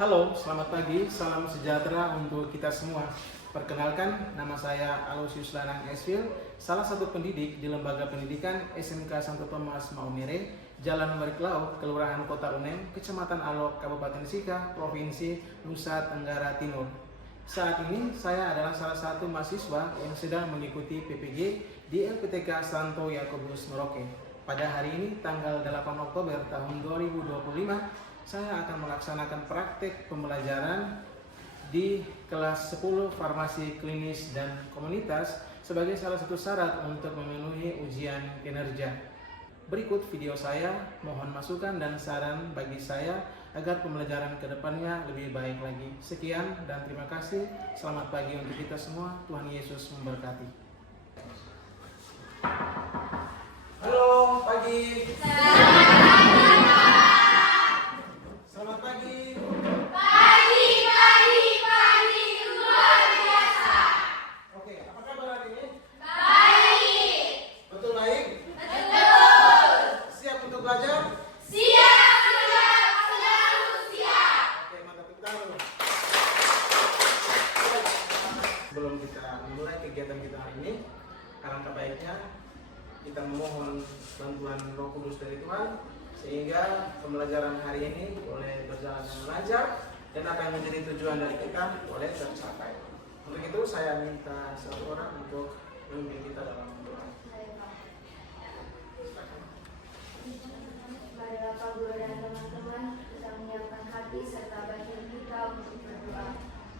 Halo, selamat pagi, salam sejahtera untuk kita semua. Perkenalkan, nama saya Aloysius Lanang Esfil, salah satu pendidik di Lembaga Pendidikan SMK Santo Thomas Maumere, Jalan Meriklau, Kelurahan Kota Unen, Kecamatan Alok, Kabupaten Sika, Provinsi Nusa Tenggara Timur. Saat ini saya adalah salah satu mahasiswa yang sedang mengikuti PPG di LPTK Santo Yakobus Merauke. Pada hari ini, tanggal 8 Oktober tahun 2025, saya akan melaksanakan praktek pembelajaran di kelas 10 Farmasi Klinis dan Komunitas sebagai salah satu syarat untuk memenuhi ujian kinerja. Berikut video saya, mohon masukan dan saran bagi saya agar pembelajaran kedepannya lebih baik lagi. Sekian dan terima kasih. Selamat pagi untuk kita semua. Tuhan Yesus memberkati. Halo, pagi. Selamat pagi. Pagi, luar biasa. Oke, apa kabar hari ini? Baik. Betul baik? Betul. Siap untuk belajar? Siap, selalu siap. Oke, mantap, tepuk tangan dulu. Sebelum kita memulai kegiatan kita hari ini, alangkah baiknya kita memohon bantuan Roh Kudus dari Tuhan sehingga pembelajaran hari ini boleh berjalan dengan lancar dan apa yang menjadi tujuan dari kita boleh tercapai. Untuk itu saya minta satu orang untuk memimpin kita dalam doa. Mari Bapak, Guru dan teman-teman kita menyiapkan hati serta batin kita untuk berdoa.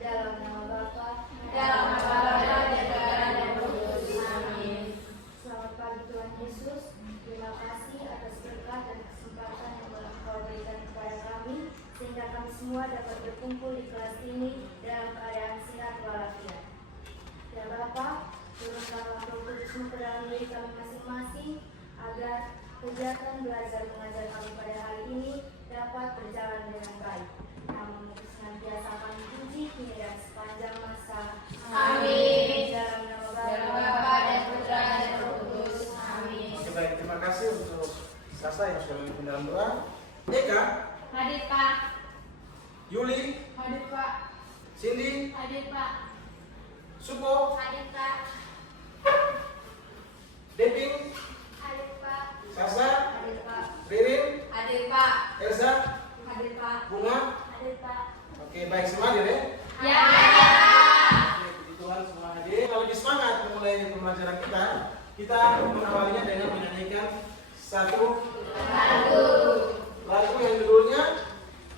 Dalam nama Bapa, Dalam nama Bapa dan Putra dan Roh Kudus. Amin. Selamat pagi Tuhan Yesus. Terima kasih atas berkat dan kesempatan yang telah Kau berikan kepada kami sehingga kami semua dapat berkumpul di kelas ini dalam keadaan sehat walafiat. Ya Bapa, turunkanlah Roh Kudus-Mu ke dalam diri kami masing-masing agar kegiatan belajar mengajar kami pada hari ini dapat berjalan dengan baik. Namun senantiasa kami puji kini dan sepanjang masa. Amin. Dalam nama Dalam Bapa Bapa dan Putra dan Roh Kudus. Amin. Oke, baik, terima kasih untuk Sasa yang sudah memimpin dalam doa. Eka, Hadir Pak. Yuli, Hadir Pak. Cindy, Hadir Pak. Supo, Hadir Pak. Deping, Hadir Pak. Sasa, Hadir Pak. Ririn, Hadir Pak. Elsa, Hadir Pak. Bunga. Hadir Pak. Oke, baik, semua hadir ya. Ya. Oke, puji Tuhan semua hadir. Kalau lebih semangat memulai pembelajaran kita mengawalinya dengan menyanyikan satu lagu yang judulnya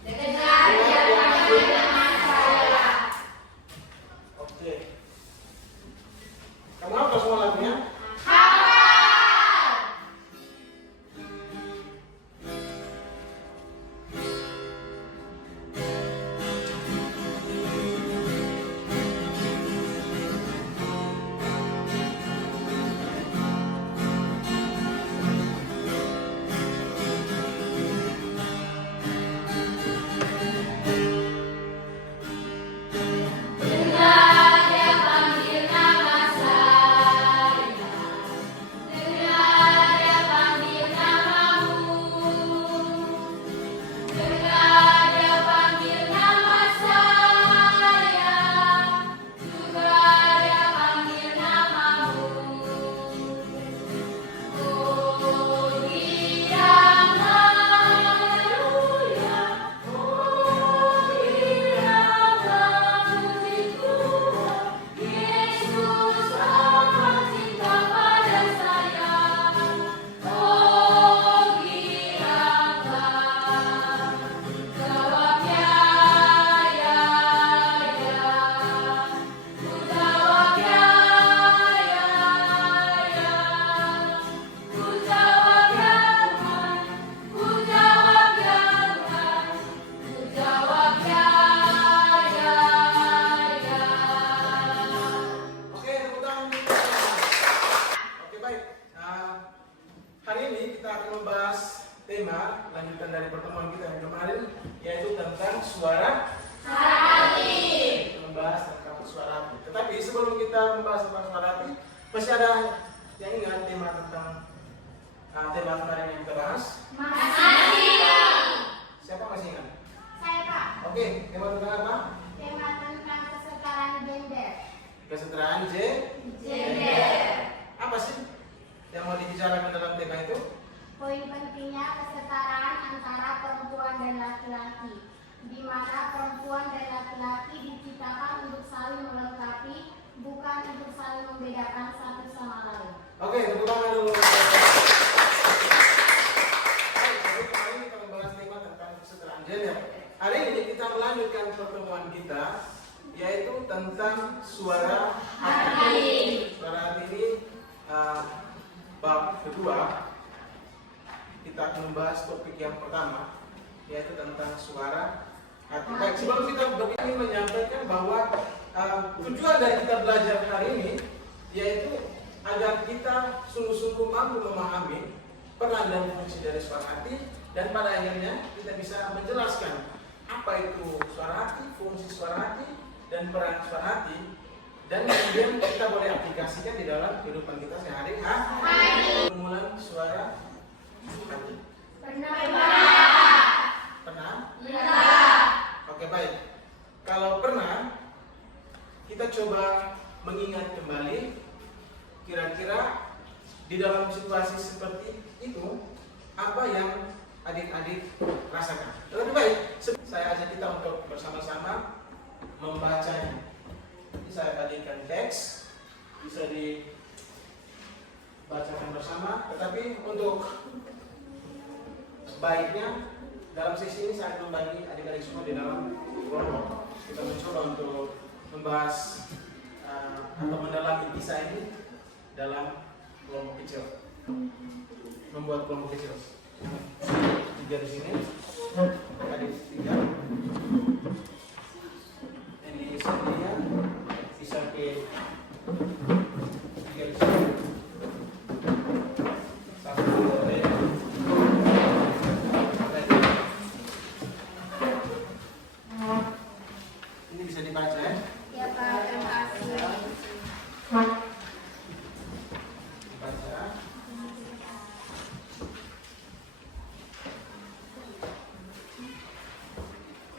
Dengar yang panggil nama saya. Oke. Kamu apa semua lagunya? tema lanjutan dari pertemuan kita yang kemarin, yaitu tentang suara hati. Membahas tentang suara hati. Tetapi sebelum kita membahas tentang suara hati, masih ada yang ingat tema tentang tema kemarin yang kita bahas? Masih. Siapa masih ingat? Saya Pak. Oke, bicarakan dalam tema itu? Poin pentingnya kesetaraan antara perempuan dan laki-laki, di mana perempuan dan laki-laki diciptakan untuk saling melengkapi, bukan untuk saling membedakan satu sama lain. Oke, tepuk tangan dulu. Baik, hari ini kita membahas tema tentang kesetaraan gender. Hari ini kita melanjutkan pertemuan kita, yaitu tentang suara hati. Suara hati ini bab kedua. Kita akan membahas topik yang pertama, yaitu tentang suara hati. Baik, sebelum kita ingin menyampaikan bahwa tujuan dari kita belajar hari ini yaitu agar kita sungguh-sungguh mampu memahami peran dan fungsi dari suara hati, dan pada akhirnya kita bisa menjelaskan apa itu suara hati, fungsi suara hati, dan peran suara hati, dan kemudian kita boleh aplikasikan di dalam kehidupan kita sehari-hari. Permulaan suara hati. Pernah? Oke, baik. Kalau pernah, kita coba mengingat kembali kira-kira di dalam situasi seperti itu apa yang adik-adik rasakan. Lebih baik, saya ajak kita untuk bersama-sama membacanya. Ini saya bagikan teks, bisa dibacakan bersama. Tetapi untuk baiknya dalam sesi ini saya membagi adik-adik semua di dalam kelompok. Kita mencoba untuk membahas atau mendalami kisah ini dalam kelompok kecil, membuat kelompok kecil. 3 di sini, adik 3. Ini Satria, bisa ke 3 di sini. Ini bisa dibaca ya? Ya Pak, terima kasih. Dibaca.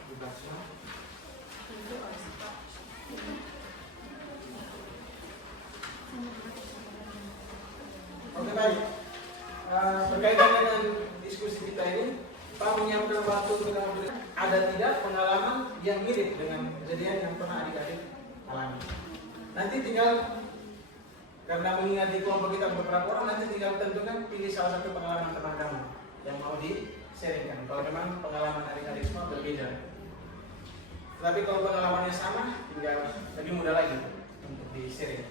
Dibaca. Oke, baik. Berkaitan dengan diskusi kita ini, Pak menyiapkan waktu untuk ada tidak pengalaman yang mirip dengan kejadian yang pernah adik-adik alami. Nanti tinggal, karena mengingat di kelompok kita beberapa orang, nanti tinggal tentukan pilih salah satu pengalaman teman kamu yang mau di-sharingkan. Kalau memang pengalaman adik-adik semua berbeda. Tapi kalau pengalamannya sama, tinggal lebih mudah lagi untuk di-sharing.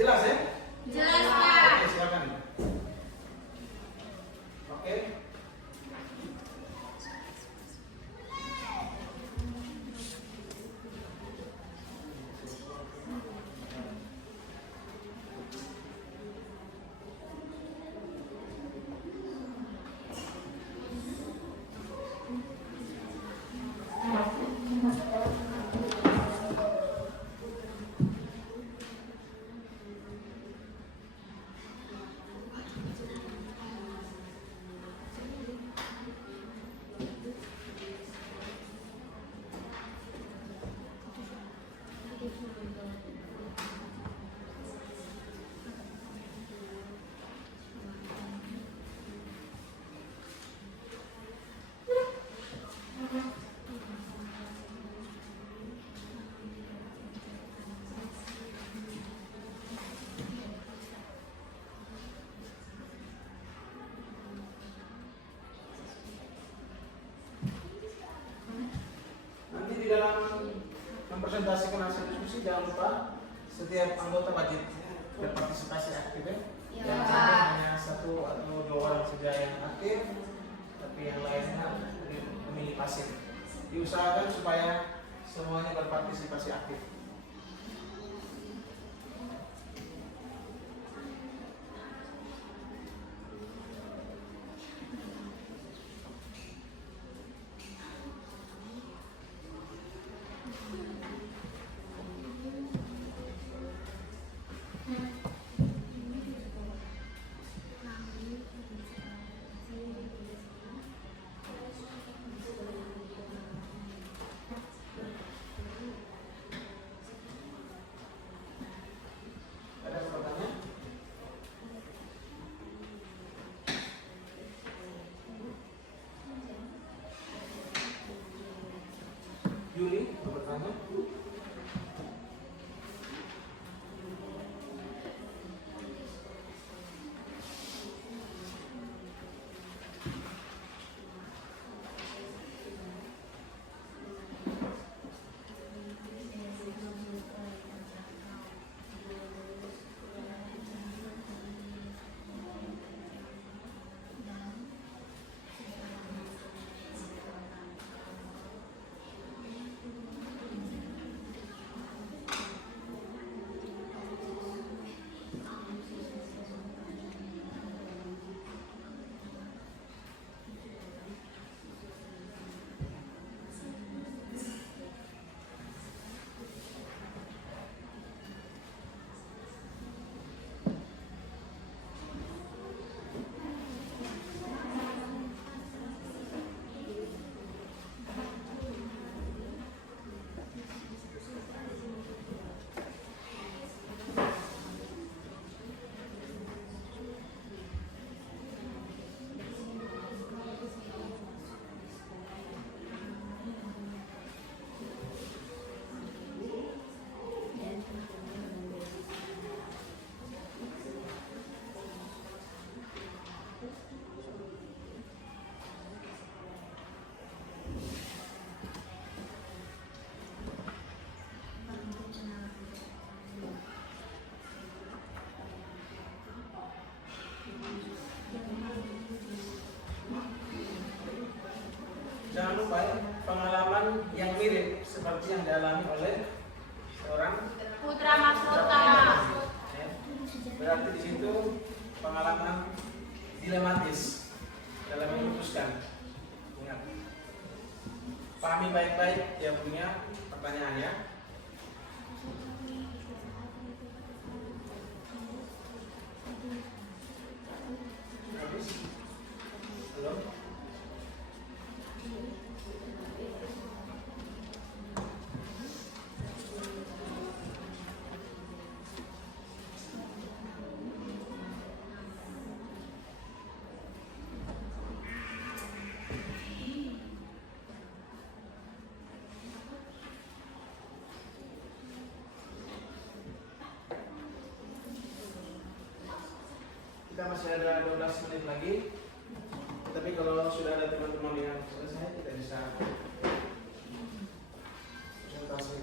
Jelas ya? Jelas Pak. Oke, silakan. Oke. Nanti di dalam mempresentasikan hasil diskusi jangan lupa setiap anggota wajib berpartisipasi aktif ya. Ya. Jangan sampai hanya 1 atau 2 orang saja yang aktif, tapi yang lainnya memilih pasif. Diusahakan supaya semuanya berpartisipasi aktif. Berarti di situ pengalaman dilematis dalam memutuskan. Ingat, pahami baik-baik dia punya pertanyaannya. Habis? Belum? Kita masih ada 12 menit lagi. Tapi kalau sudah ada teman-teman yang selesai, kita bisa presentasi.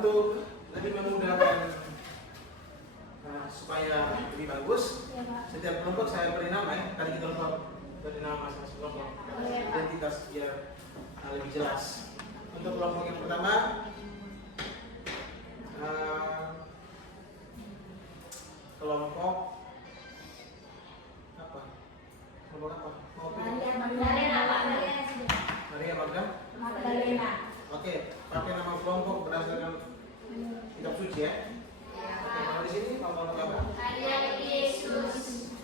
Untuk lebih memudahkan supaya lebih bagus, setiap kelompok saya beri nama ya. Tadi kita lupa beri nama masing-masing kelompok, identitas biar lebih jelas. Untuk kelompok yang pertama, kelompok apa? Kelompok apa? Maria Magdalena. Oke, pakai nama kelompok berdasarkan kitab suci ya. Oke, kalau di sini mau kelompok apa? Maria Yesus.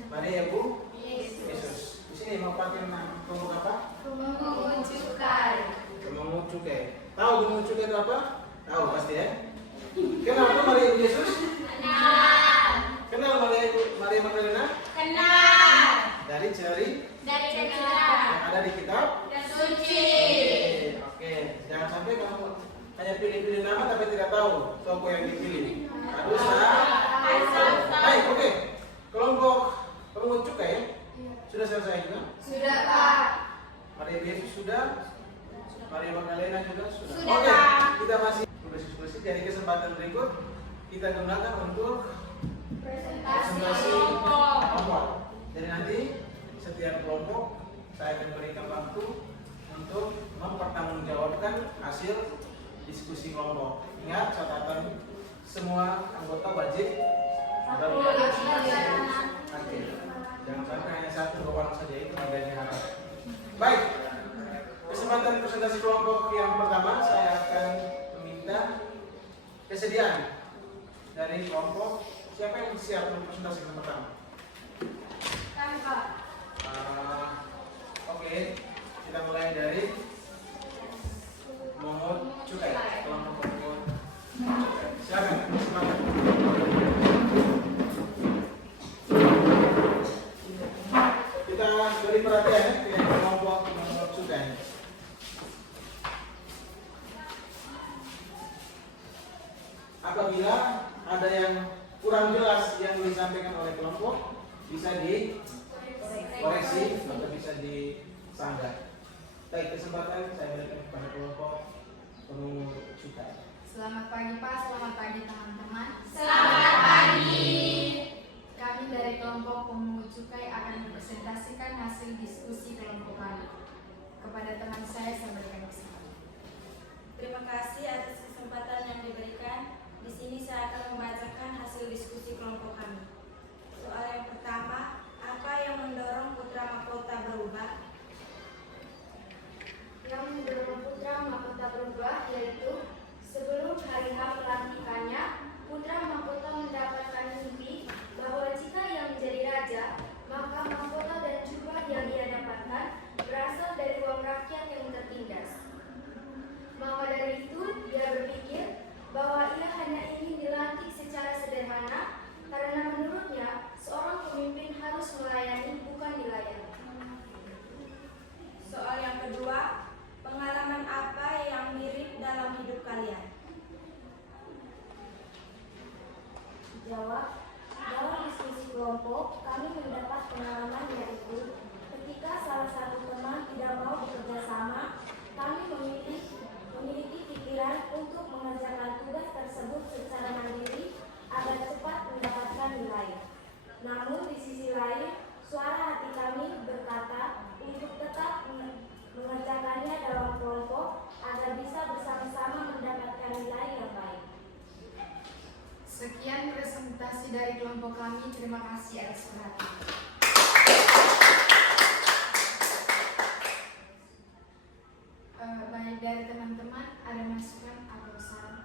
Maria Bu Yesus. Di sini mau pakai nama kelompok apa? Pemungut cukai. Pemungut cukai. Tahu pemungut cukai itu apa? Tahu pasti ya. Kenal tuh Maria Bu Yesus? Kenal. Kenal Maria Magdalena? Kenal. Dari ciri Dari kitab yang ada di kitab suci. Oke, jangan sampai kamu hanya pilih-pilih nama tapi tidak tahu tokoh yang dipilih. Harus baik, oke. Kelompok pemungut cukai ya? Sudah selesai juga? Sudah, Pak. Maria Yesus sudah? Maria Magdalena juga sudah? Sudah, Oke, Pak. kita masih diskusi. Jadi kesempatan berikut kita gunakan untuk presentasi kelompok. Jadi nanti setiap kelompok saya akan berikan waktu untuk mempertanggungjawabkan hasil diskusi kelompok. Ingat catatan semua anggota wajib aktif. Jangan sampai hanya satu dua orang saja, itu bedanya harap. Baik, kesempatan presentasi kelompok yang pertama saya akan meminta kesediaan dari kelompok. Siapa yang siap untuk presentasi yang pertama? Kami, Pak. Oke, kita mulai dari pemungut cukai. Kelompok pemungut cukai. Silakan, semangat. Kita beri perhatian ya ke kelompok pemungut cukai. Apabila ada yang kurang jelas yang disampaikan oleh kelompok, bisa dikoreksi atau bisa disanggah. Baik, kesempatan saya berikan kepada kelompok pemungut cukai. Selamat pagi Pak, selamat pagi teman-teman. Selamat pagi. Kami dari kelompok pemungut cukai akan mempresentasikan hasil diskusi kelompok kami. Kepada teman saya berikan kasih atas kesempatan yang diberikan. Di sini saya akan membacakan hasil diskusi kelompok kami. Soal yang pertama, apa yang mendorong putra mahkota berubah? Yang mendorong putra mahkota berubah yaitu sebelum hari H pelantikannya, putra mahkota mendapatkan mimpi bahwa jika ia menjadi raja, maka mahkota dan jubah yang ia dapatkan berasal dari uang rakyat yang tertindas. Maka dari itu, dia berpikir bahwa ia hanya ingin dilantik secara sederhana karena menurutnya seorang pemimpin harus melayani bukan dilayani. Soal yang kedua, pengalaman apa yang mirip dalam hidup kalian? Jawab, dalam diskusi kelompok, kami mendapat pengalaman yaitu ketika salah satu teman tidak mau bekerja sama, kami memiliki pikiran untuk mengerjakan tugas tersebut secara mandiri agar cepat mendapatkan nilai. Namun di sisi lain, suara hati kami berkata untuk tetap mengerjakannya dalam kelompok agar bisa bersama-sama mendapatkan nilai yang baik. Sekian presentasi dari kelompok kami. Terima kasih atas perhatian. Banyak dari teman-teman ada masukan atau saran?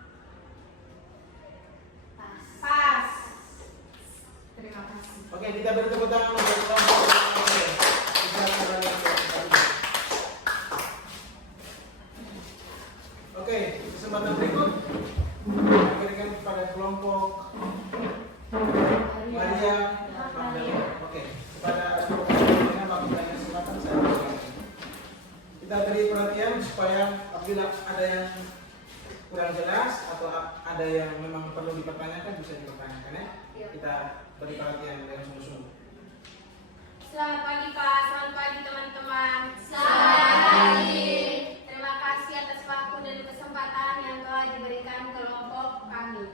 Pas. Terima kasih. Oke, kita beri tepuk tangan untuk kelompok. Oke, kita kembali ke tadi. Oke, kesempatan berikut kita berikan kepada kelompok Maria Magdalena. Oke, kepada kelompok Magdalena berikan kesempatan saya berikan. Kita beri perhatian supaya apabila ada yang kurang jelas atau ada yang memang perlu dipertanyakan bisa dipertanyakan ya. Kita beri perhatian dengan sungguh-sungguh. Selamat pagi Pak, selamat pagi teman-teman. Selamat pagi. Terima kasih atas waktu dan kesempatan yang telah diberikan kelompok kami.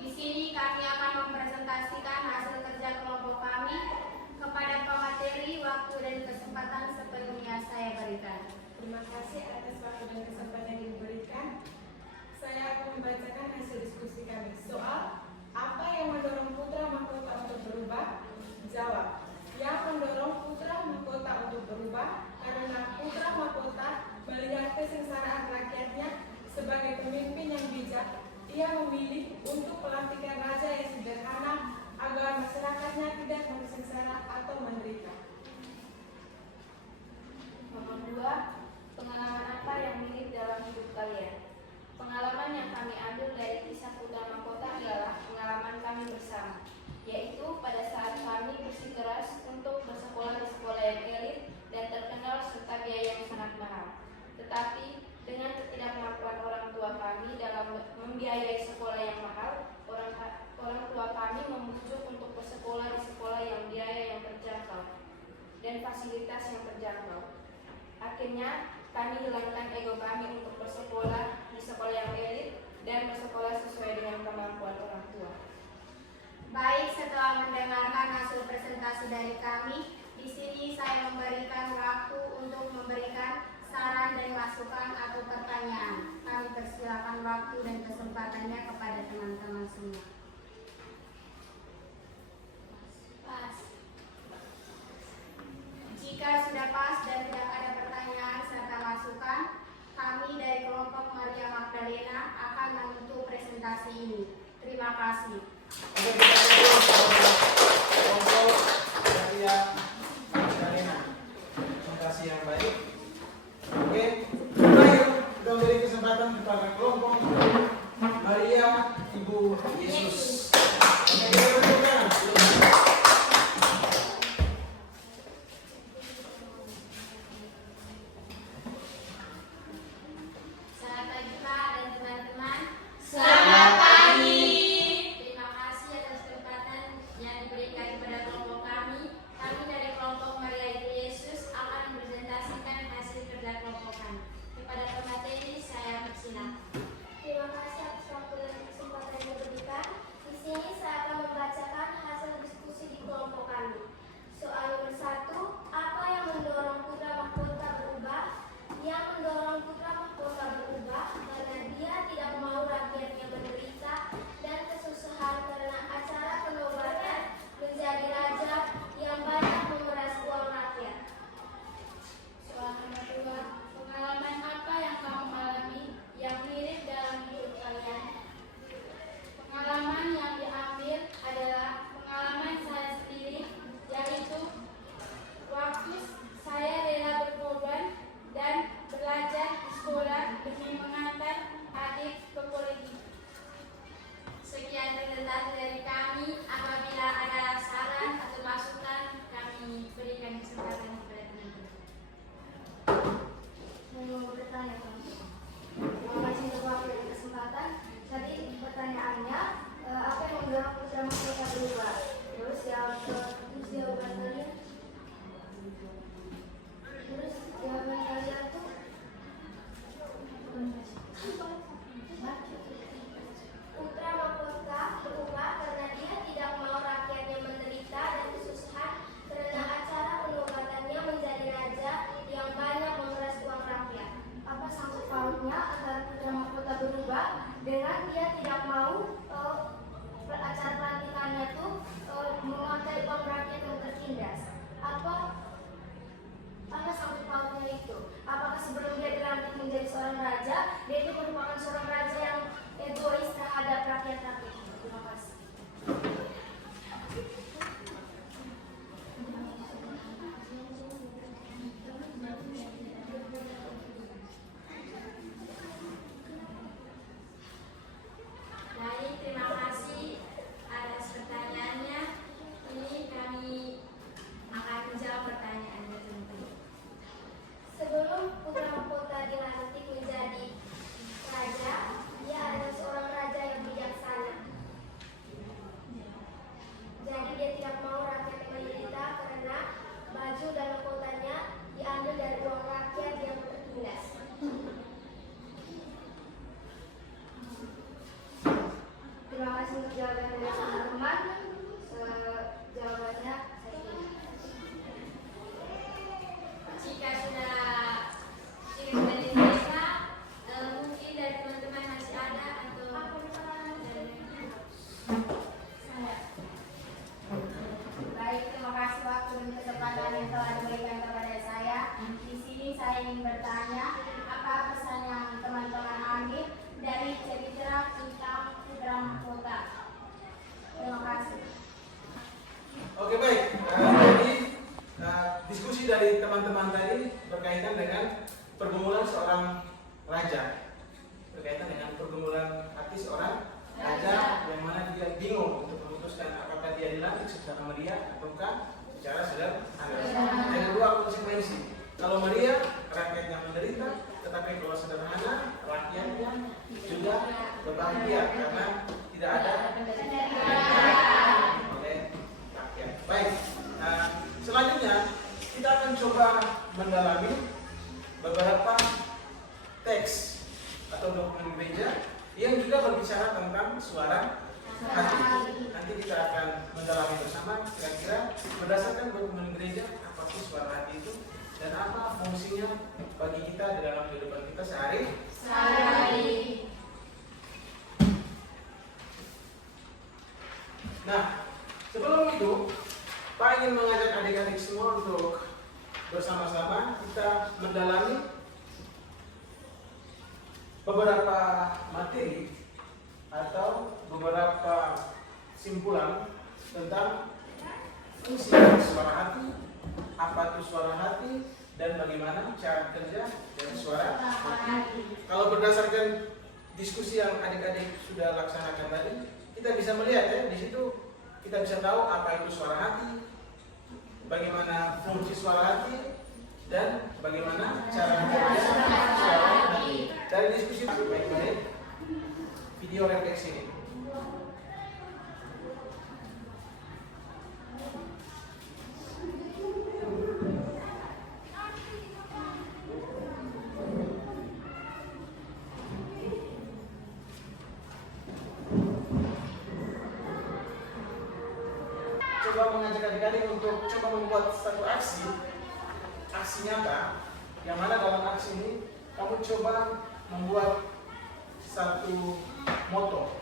Di sini kami akan mempresentasikan hasil kerja kelompok kami kepada pemateri. Waktu dan kesempatan sepenuhnya saya berikan. Terima kasih atas waktu dan kesempatan yang diberikan. Saya akan membacakan hasil diskusi kami. Soal, apa yang mendorong putra mahkota untuk berubah? Jawab, yang mendorong putra mahkota untuk berubah karena putra mahkota melihat kesengsaraan rakyatnya sebagai pemimpin yang bijak. Ia memilih untuk pelantikan raja yang sederhana agar masyarakatnya tidak bersengsara atau menderita. Nomor 2, pengalaman apa yang mirip dalam hidup kalian? Pengalaman yang kami ambil dari kisah putra mahkota adalah pengalaman kami bersama, yaitu pada saat kami bersikeras untuk bersekolah di sekolah yang elit dan terkenal serta biaya yang sangat mahal. Tetapi dengan ketidakmampuan orang tua kami dalam membiayai sekolah yang mahal, orang tua kami membujuk untuk bersekolah di sekolah yang biaya yang terjangkau dan fasilitas yang terjangkau. Akhirnya kami hilangkan ego kami untuk bersekolah di sekolah yang elit dan bersekolah sesuai dengan kemampuan orang tua. Baik, setelah mendengarkan hasil presentasi dari kami, di sini saya memberikan waktu untuk memberikan saran dan masukan atau pertanyaan. Kami persilakan waktu dan kesempatannya kepada teman-teman semua. Pas. Jika sudah pas dan tidak ada pertanyaan serta masukan, kami dari kelompok Maria Magdalena akan menutup presentasi ini. Terima kasih. Oke, kita tutup kelompok Maria Magdalena. Terima kasih yang baik. Oke, terakhir kita beri kesempatan kepada kelompok Maria Ibu Yesus. Oke, kita berikan. Selamat pagi Pak dan teman-teman. Selamat pagi. Terima kasih atas kesempatan yang diberikan kepada kelompok kami. Kami dari kelompok Maria Ibu Yesus akan mempresentasikan hasil kerja kelompok kami. Kepada pemateri saya persilakan. Terima kasih atas waktu dan kesempatan yang diberikan. Di sini saya akan membacakan hasil diskusi di kelompok kami. Soal nomor 1, apa yang mendorong putra mahkota berubah? Yang mendorong putra mahkota dengan dia tidak mau acara pelantikannya tuh memakai uang rakyat yang tertindas. Apa sangkut pautnya itu? Apakah sebelum dia dilantik menjadi seorang raja, dia itu merupakan seorang raja yang egois terhadap rakyat-rakyat? Terima kasih. Baik, terima kasih atas pertanyaannya. Ini kami akan menjawab pertanyaannya tentu. Sebelum putra mahkota dilantik menjadi raja, dia adalah seorang raja yang bijaksana. Jadi dia tidak mau rakyat menderita karena baju dan mahkotanya diambil dari uang rakyat yang tertindas. Terima kasih untuk jawaban dari teman-teman. Jawabannya saya pilih. Jika sudah kirim dari desa, mungkin dari teman-teman masih ada atau saya. Baik, terima kasih waktu dan kesempatan yang telah diberikan kepada saya. Di sini saya ingin bertanya, apa pesan yang teman-teman ambil dari cerita tentang putra mahkota? Terima kasih. Oke, baik. Jadi diskusi dari teman-teman tadi berkaitan dengan pergumulan seorang raja, berkaitan dengan pergumulan hati seorang raja yang mana dia bingung untuk memutuskan apakah dia dilantik secara meriah ataukah secara sederhana. Yang kedua, konsekuensi. Kalau meriah, rakyatnya menderita, tetapi kalau sederhana, rakyatnya juga berbahagia karena tidak ada oleh rakyat. Baik, selanjutnya kita akan coba mendalami beberapa teks atau dokumen gereja yang juga berbicara tentang suara hati. Nanti kita akan mendalami bersama kira-kira berdasarkan dokumen gereja apa sih suara hati itu dan apa fungsinya bagi kita di dalam kehidupan kita sehari-hari. Nah, sebelum itu, Pak ingin mengajak adik-adik semua untuk bersama-sama kita mendalami beberapa materi atau beberapa simpulan tentang fungsi suara hati, apa itu suara hati, dan bagaimana cara kerja dari suara hati. Kalau berdasarkan diskusi yang adik-adik sudah laksanakan tadi, kita bisa melihat ya di situ kita bisa tahu apa itu suara hati, bagaimana fungsi suara hati, dan bagaimana cara kerja suara hati. Dari diskusi baik-baik video refleksi ini. Coba mengajak adik-adik untuk coba membuat satu aksi nyata, yang mana dalam aksi ini kamu coba membuat satu moto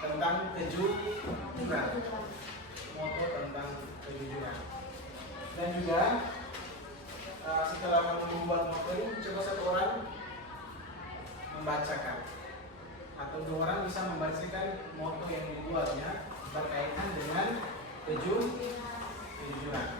tentang kejujuran, dan juga setelah kamu membuat moto ini, coba satu orang membacakan atau dua orang bisa membacakan moto yang dibuatnya berkaitan dengan kejujuran.